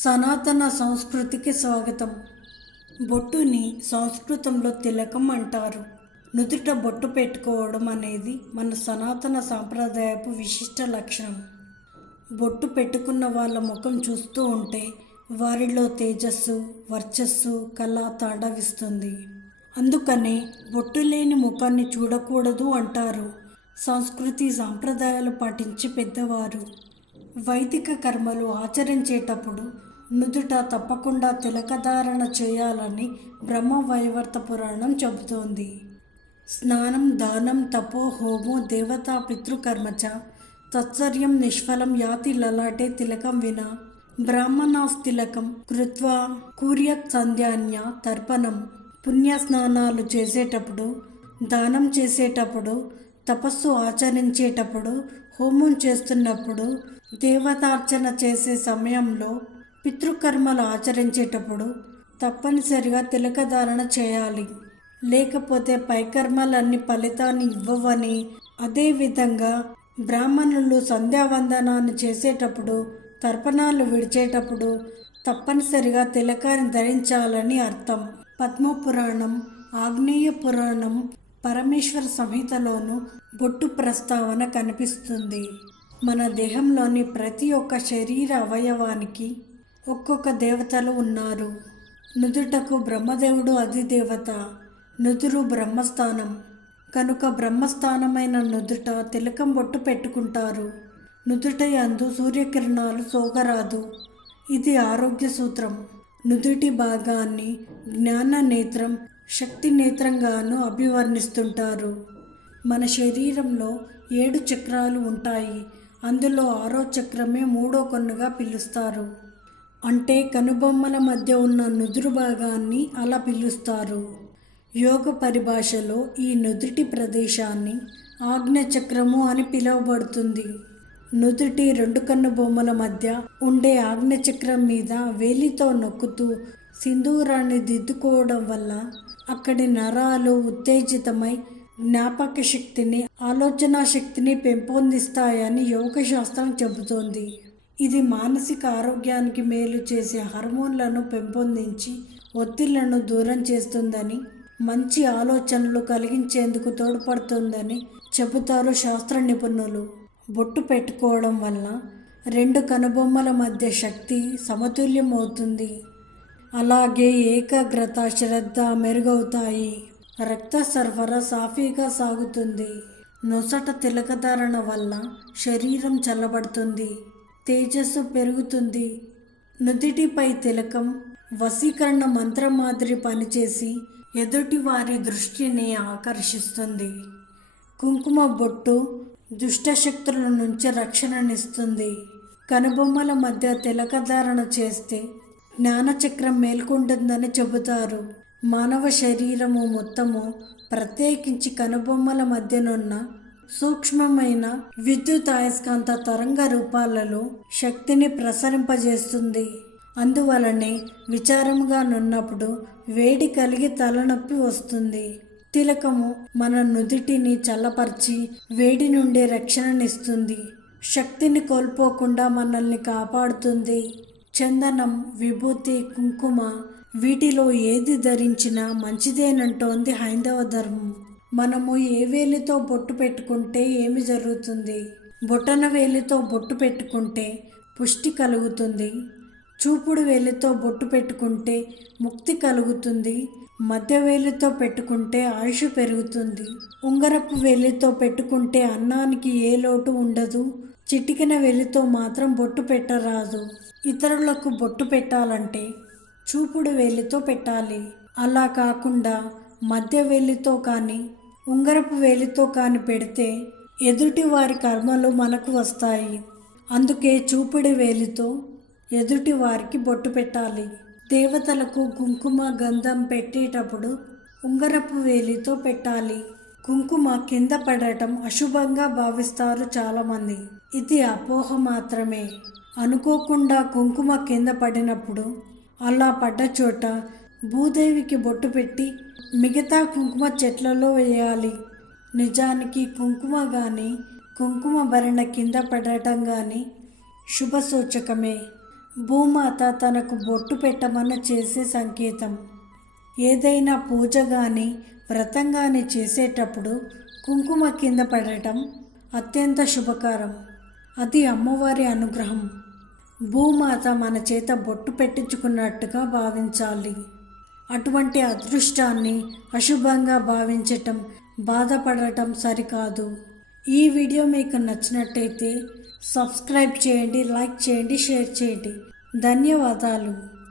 సనాతన సంస్కృతికి స్వాగతం. బొట్టుని సంస్కృతంలో తిలకం అంటారు. నుదుట బొట్టు పెట్టుకోవడం అనేది మన సనాతన సాంప్రదాయపు విశిష్ట లక్షణం. బొట్టు పెట్టుకున్న వాళ్ళ ముఖం చూస్తూ ఉంటే వారిలో తేజస్సు, వర్చస్సు, కళ తాండవిస్తుంది. అందుకనే బొట్టు లేని ముఖాన్ని చూడకూడదు అంటారు సంస్కృతి సాంప్రదాయాలు పాటించి పెద్దవారు. వైదిక కర్మలు ఆచరించేటప్పుడు నుదుట తప్పకుండా తిలకధారణ చేయాలని బ్రహ్మవైవర్త పురాణం చెబుతోంది. స్నానం, దానం, తపో, హోమో, దేవతా పితృకర్మచ తత్సర్యం నిష్ఫలం యాతి లలాటే తిలకం వినా బ్రాహ్మణాస్తిలకం కృత్వా కుర్యాత్ సంధ్యాన్య తర్పణం. పుణ్యస్నానాలు చేసేటప్పుడు, దానం చేసేటప్పుడు, తపస్సు ఆచరించేటప్పుడు, హోమం చేస్తున్నప్పుడు, దేవతార్చన చేసే సమయంలో, పితృకర్మలు ఆచరించేటప్పుడు తప్పనిసరిగా తిలకధారణ చేయాలి. లేకపోతే పైకర్మలన్నీ ఫలితాన్ని ఇవ్వవని, అదేవిధంగా బ్రాహ్మణులు సంధ్యావందనాన్ని చేసేటప్పుడు, తర్పణాలు విడిచేటప్పుడు తప్పనిసరిగా తిలకాన్ని ధరించాలని అర్థం. పద్మపురాణం, ఆగ్నేయ పురాణం, పరమేశ్వర సంహితలోనూ బొట్టు ప్రస్తావన కనిపిస్తుంది. మన దేహంలోని ప్రతి ఒక్క శరీర అవయవానికి ఒక్కొక్క దేవతలు ఉన్నారు. నుదుటకు బ్రహ్మదేవుడు అధిదేవత. నుదురు బ్రహ్మస్థానం కనుక బ్రహ్మస్థానమైన నుదుట తిలకం బొట్టు పెట్టుకుంటారు. నుదుట యందు సూర్యకిరణాలు సోకరాదు. ఇది ఆరోగ్య సూత్రం. నుదుటి భాగాన్ని జ్ఞాన నేత్రం, శక్తి నేత్రంగాను అభివర్ణిస్తుంటారు. మన శరీరంలో 7 చక్రాలు ఉంటాయి. అందులో 6వ చక్రమే 3వ కన్నుగా పిలుస్తారు. అంటే కనుబొమ్మల మధ్య ఉన్న నుదురు భాగాన్ని అలా పిలుస్తారు. యోగ పరిభాషలో ఈ నుదుటి ప్రదేశాన్ని ఆజ్ఞచక్రము అని పిలువబడుతుంది. నుదుటి 2 కన్నుబొమ్మల మధ్య ఉండే ఆజ్ఞచక్రం మీద వేలితో నొక్కుతూ సింధూరాన్ని దిద్దుకోవడం వల్ల అక్కడి నరాలు ఉత్తేజితమై జ్ఞాపక శక్తిని, ఆలోచన శక్తిని పెంపొందిస్తాయని యోగశాస్త్రం చెబుతోంది. ఇది మానసిక ఆరోగ్యానికి మేలు చేసే హార్మోన్లను పెంపొందించి ఒత్తిళ్లను దూరం చేస్తుందని, మంచి ఆలోచనలు కలిగించేందుకు తోడ్పడుతుందని చెబుతారు శాస్త్ర నిపుణులు. బొట్టు పెట్టుకోవడం వల్ల 2 కనుబొమ్మల మధ్య శక్తి సమతుల్యం అవుతుంది. అలాగే ఏకాగ్రత, శ్రద్ధ మెరుగవుతాయి. రక్త సరఫరా సాఫీగా సాగుతుంది. నొసట తిలకధారణ వల్ల శరీరం చల్లబడుతుంది, తేజస్సు పెరుగుతుంది. నుదిటిపై తిలకం వశీకరణ మంత్రం మాదిరి పనిచేసి ఎదుటి వారి దృష్టిని ఆకర్షిస్తుంది. కుంకుమ బొట్టు దుష్టశక్తుల నుంచి రక్షణనిస్తుంది. కనుబొమ్మల మధ్య తిలకధారణ చేస్తే జ్ఞానచక్రం మేల్కొంటుందని చెబుతారు. మానవ శరీరము మొత్తము, ప్రత్యేకించి కనుబొమ్మల మధ్యనున్న సూక్ష్మమైన విద్యుత్ అయస్కాంత తరంగ రూపాలలో శక్తిని ప్రసరింపజేస్తుంది. అందువలనే విచారంగా నున్నప్పుడు వేడి కలిగి తలనొప్పి వస్తుంది. తిలకము మన నుదిటిని చల్లపరిచి వేడి నుండి రక్షణనిస్తుంది. శక్తిని కోల్పోకుండా మనల్ని కాపాడుతుంది. చందనం, విభూతి, కుంకుమ వీటిలో ఏది ధరించినా మంచిదేనంటోంది హైందవ ధర్మం. మనము ఏ వేలితో బొట్టు పెట్టుకుంటే ఏమి జరుగుతుంది? బొటన వేలితో బొట్టు పెట్టుకుంటే పుష్టి కలుగుతుంది. చూపుడు వేలితో బొట్టు పెట్టుకుంటే ముక్తి కలుగుతుంది. మధ్య వేలితో పెట్టుకుంటే ఆయుష్ పెరుగుతుంది. ఉంగరపు వేలితో పెట్టుకుంటే అన్నానికి ఏ లోటు ఉండదు. చిటికెన వేలితో మాత్రం బొట్టు పెట్టరాదు. ఇతరులకు బొట్టు పెట్టాలంటే చూపుడు వేలితో పెట్టాలి. అలా కాకుండా మధ్య వేలితో కానీ ఉంగరపు వేలితో కానీ పెడితే ఎదుటి వారి కర్మలు మనకు వస్తాయి. అందుకే చూపుడు వేలితో ఎదుటి వారికి బొట్టు పెట్టాలి. దేవతలకు కుంకుమ, గంధం పెట్టేటప్పుడు ఉంగరపు వేలితో పెట్టాలి. కుంకుమ కింద పడటం అశుభంగా భావిస్తారు చాలామంది. ఇది అపోహ మాత్రమే. అనుకోకుండా కుంకుమ కింద పడినప్పుడు అలా పడ్డ చోట భూదేవికి బొట్టు పెట్టి మిగతా కుంకుమ చెట్లలో వేయాలి. నిజానికి కుంకుమ కానీ కుంకుమ భరణ కింద పడటం కానీ శుభసూచకమే. భూమాత తనకు బొట్టు పెట్టమని చేసే సంకేతం. ఏదైనా పూజ కానీ వ్రతం కానీ చేసేటప్పుడు కుంకుమ కింద పడటం అత్యంత శుభకరం. అది అమ్మవారి అనుగ్రహం. భూమాత మన చేత బొట్టు పెట్టించుకున్నట్టుగా భావించాలి. అటువంటి అదృష్టాన్ని అశుభంగా భావించటం, బాధపడటం సరికాదు. ఈ వీడియో మీకు నచ్చినట్టయితే సబ్స్క్రైబ్ చేయండి, లైక్ చేయండి, షేర్ చేయండి. ధన్యవాదాలు.